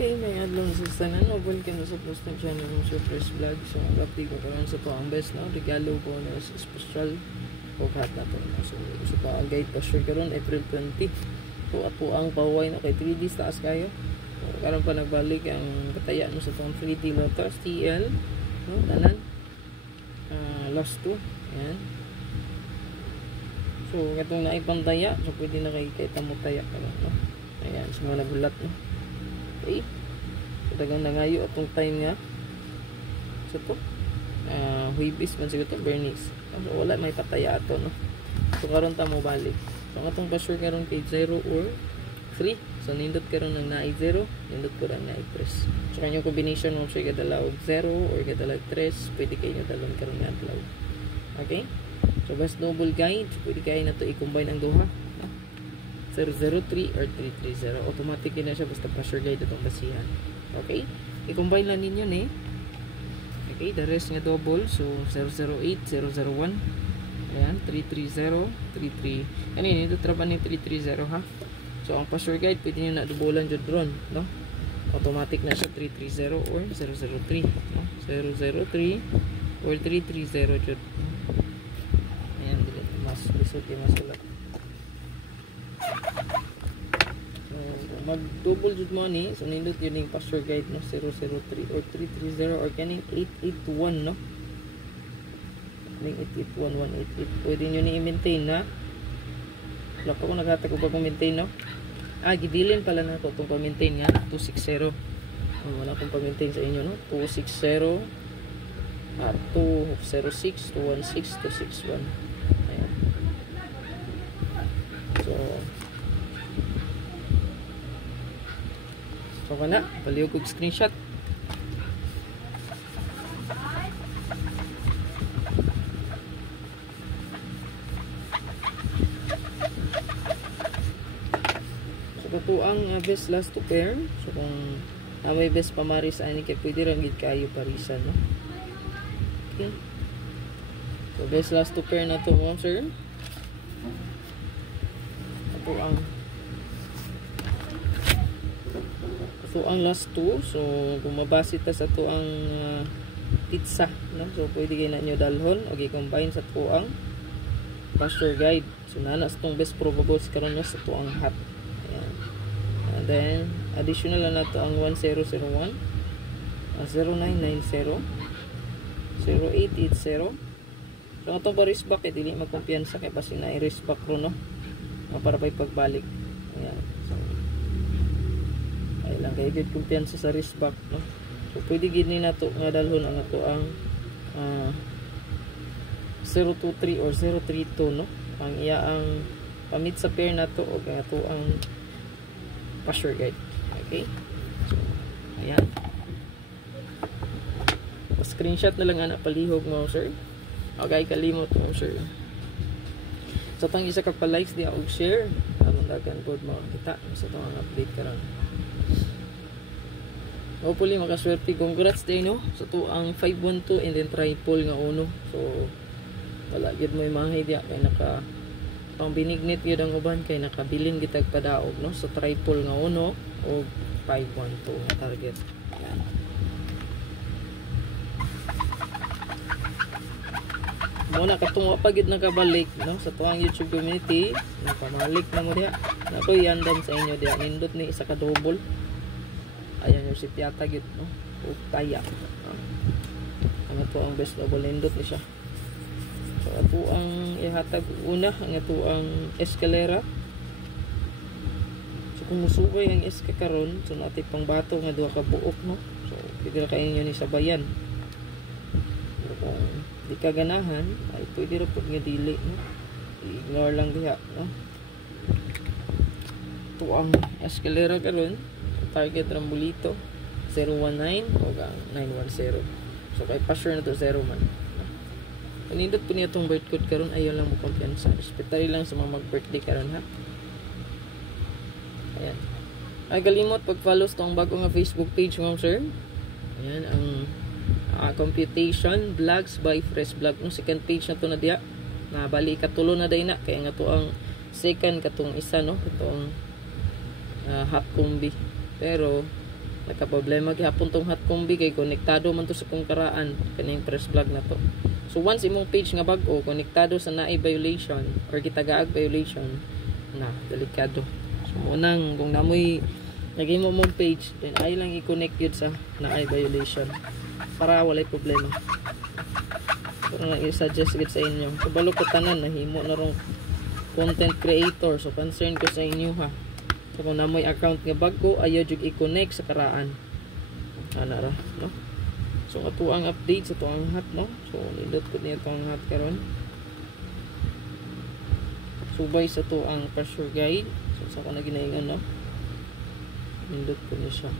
Okay, may adlong sa tanan. Welcome sa post ng channel ng Surprise Vlog. So, mag-update ko karon sa to ang best na regalo ko na special o hat na to. So, ang guide pa sure karon April 20. So, ato ang paway na kay 3D taas kayo. So, karon pa nagbalik ang kataya no sa tong 3D Lotus TL. No, tanan. Last 2. Ayan. So, itong naipantaya. So, pwede na kay mo taya karon, no? Ayan, sa mga nagulat, no? Okay. So, tagang nangayo atong time nga. So, to. Huibis man siguro to. Bernice. So, wala may pataya ato, no? So, karon ta mo balik. So, ang atong pasure karon kay 0 or 3. So, nindot karon ng naay 0. Nindot ko lang naay 3. So, kanyang combination mo siya kadalaw 0 or kadalaw 3. Pwede kayo dalon karon nga adlaw. Okay? So, best double guide. Pwede kayo na to i-combine ang duha. 003 or 330. Automatic na siya basta pasure guide itong basihan. Okay? I-combine lang ninyo ni. Okay, the rest nga double. So 008, 001. Ayan, 330, 33. Ano yun? Ito traban ni 330 ha. So ang pasure guide pwede nyo na dubulan dyan drone, no? Automatic na siya 330 or 003, no? 003 or 330 dyan. Ayan, mas lisod yung masulat. Mag-double jud mo ni, so nindot yun yung pasture guide, no? 003 or 330 or kaning 881, no? Kaning 881, 188. Pwede nyo ni i-maintain, na? Wala pa kung naghatag ko ba kung maintain, no? Gidilin pala na ito itong pa-maintain nga, 260. Wala akong pa-maintain sa inyo, no? 260, 206, 216, 261. Ayan. So kana, palihog kog screenshot. So kato ang best last to pair. So kung may best pamaris ani kay pwede ra gid kayo parisan, no? Okay. So best last to pair na to, mo sir. Kato ang last 2. So kung mabase ta sa to ang pizza, no? So pwede kayo na nyo dalhon o i-combine sa to ang pasture guide. So nanas tong best probables karon sa to ang hat. Ayan. And then additional na to ang 1001, 0990, 0880. So atong pa risk back dili magkumpiyansa kay basi na i-risk back ro, no? Para pay pagbalik. Ayan. So lang kay gid kumpiyansa sa risk back, no? So pwede gid ni nato nga dalhon ang ato ang 023 or 032, no? Ang iya ang pamit sa pair nato o ang ato ang pasture guide. Okay? So ayan. Pa-screenshot na lang ana palihog mo, sir. Okay, kalimot mo, sir. So tang isa ka pa likes diha og share aron dagan pod mo kita sa tong update karon. Hopefully makaswerte. Congrats day, no? So to ang 512 and then triple nga uno. So wala gid mo imahay diya kay naka pang binignit yun ang uban kay nakabilin gitag padaog, no? So triple nga uno o 512 nga target. Yan. Muna katungo pa gid nakabalik, no? Sa tuang YouTube community nakabalik na mo diya. Nako yandan sa inyo diya. Nindot ni isa ka double. Ayan yung si Piata git, no? O taya. Ang ito ang best double nindot ni siya. So ito ang ihatag una, ang ito ang escalera. So kung musugay ang eska karon, so natin pang bato nga duha ka buok, no? So pwede ra kayo ni sabayan. So kung di ka ganahan, ay pwede ra pud nga dili, no? I-ignore lang diha, no? Ito ang escalera karon. Target Rambulito 019 o 910. So kay pasure na to 0 man. Panindot po niya itong birth code karon, ayaw lang mo kumpiyansa. Respetary lang sa mga mag-birthday karon, ha. Ayan. Ay kalimot pag-follow sa itong bago nga Facebook page mo, sir. Ayan ang Computation Vlogs by Fresh Vlog. No, second page na to na diya. Na bali katulo na day na kaya nga to ang second katong isa, no, katong half combi. Pero nagka-problema gihapon tong hot combi kay konektado man to sa kong karaan kaning press plug na to. So once imong page nga bag-o konektado sa naay violation or gitagaag violation na delikado. So munang kung namoy nagimo mong page then ay lang i-connect yun sa naay violation para walay problema. Pero na i-suggest gid sa inyo. So balo ko tanan nahimo na rong content creator, so concern ko sa inyo ha. So kung namoy account nga bag-o ayaw jud i-connect sa karaan. Ana ra, no? So ato ang update sa tuang hot, no? So nindot ko niya tuang hot karon. Subay sa tuang pressure guide. So sa ko na ginaingan, no? Nindot ko niya siya.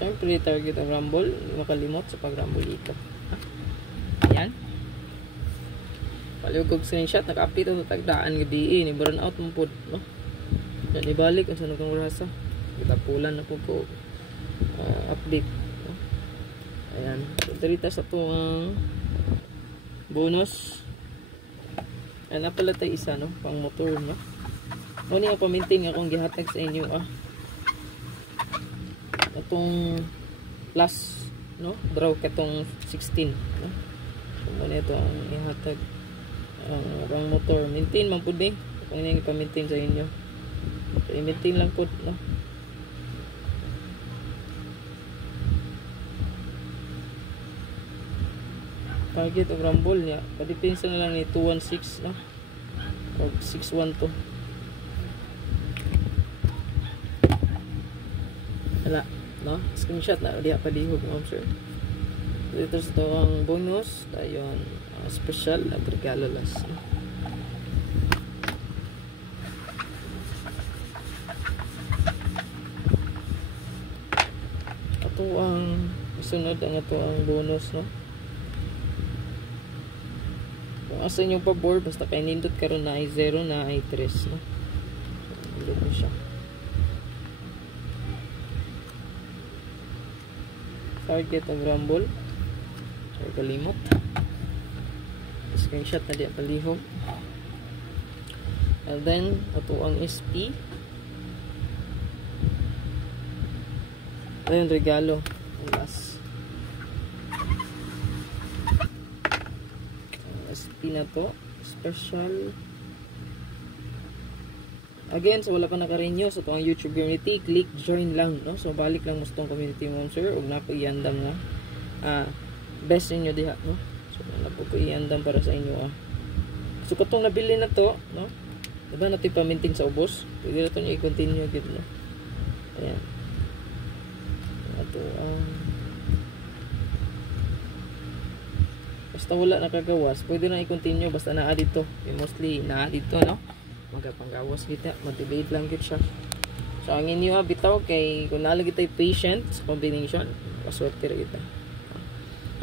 Siyempre target ang rumble, hindi makalimot sa pag-rumble ito. Ayan. Paliw kong screenshot, naka-update ito tagdaan gabi ni burn out mo po, no? Yan ibalik ang sanong kong rasa. Kitapulan na po ko update, no? Ayan. So darita sa itong bonus. Ayan na pala tayo isa, no? Pang motor, no? Ano yung paminting akong gihatag sa inyo, itong plus, no? Draw katong 16, no? So muna ito ang ihatag ang motor. Maintain man po din kung yung ipa-maintain sa inyo. So i-maintain lang po, no? Target of rumble niya padipinsa na lang ni 216, no? O 612 wala, no? Screenshot na diha palihog, no, sir. Dito sa ito ang bonus dayon special at regalo las. Ito ang sunod ang ito ang bonus, no? Kung asa nyo pabor basta kay nindot karon na ay 0 na ay 3, no? So, nindot mo siya. Target of rumble. So kalimot. Screenshot na diya palihog. And then ito ang SP. Ayun regalo. Last. SP na to. Special. Again, so wala pa naka-renew so itong YouTube community, click join lang, no? So balik lang mo sa itong community mo, sir, ug na po iandam nga best inyo diha, no? So na po iandam para sa inyo, So katong nabili na to, no? Diba natin pa-maintain sa ubos? Pwede na ito nyo i-continue agad, no? Ayan. Ito basta wala nakagawas, pwede na i-continue basta naa dito. Mostly naa dito, no? Magapanggawas kita, motivate lang gid siya. So ang inyo bitaw kay kung nalagi tay patient sa combination, kaswerte ra kita.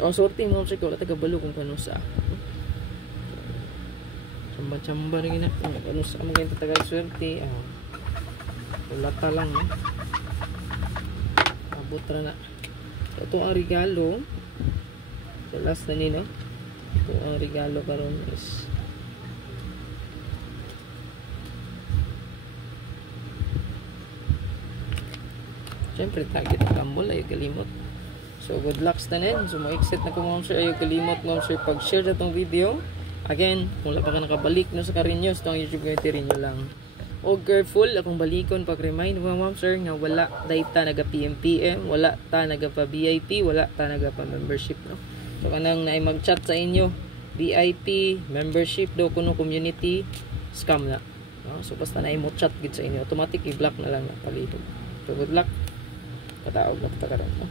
O sorte mo sa ko taga balo kung kano sa. Chamba-chamba rin na kung ano sa mga yung tatagal swerte. Wala ta lang, no? Abot ra na. So, ito ang regalo. So last na ni, no? Ito ang regalo karon is siyempre target ang rumble ayaw kalimot. So good luck sa tanin. So ma-exit na ko mga sir, ayaw kalimot mga sir pag-share na itong video. Again, kung wala pa ka nakabalik no sa Karinyos, itong YouTube community rin nyo lang. O careful akong balikon pag-remind mga ma'am sir nga wala data naga PMPM, wala ta naga pa VIP, wala ta naga pa membership, no? So kanang naay mag-chat sa inyo VIP, membership do kuno community scam na, no? So basta naay mo chat gid sa inyo automatic i-block na lang na palihog. So good luck. Kataog na kita karon, no?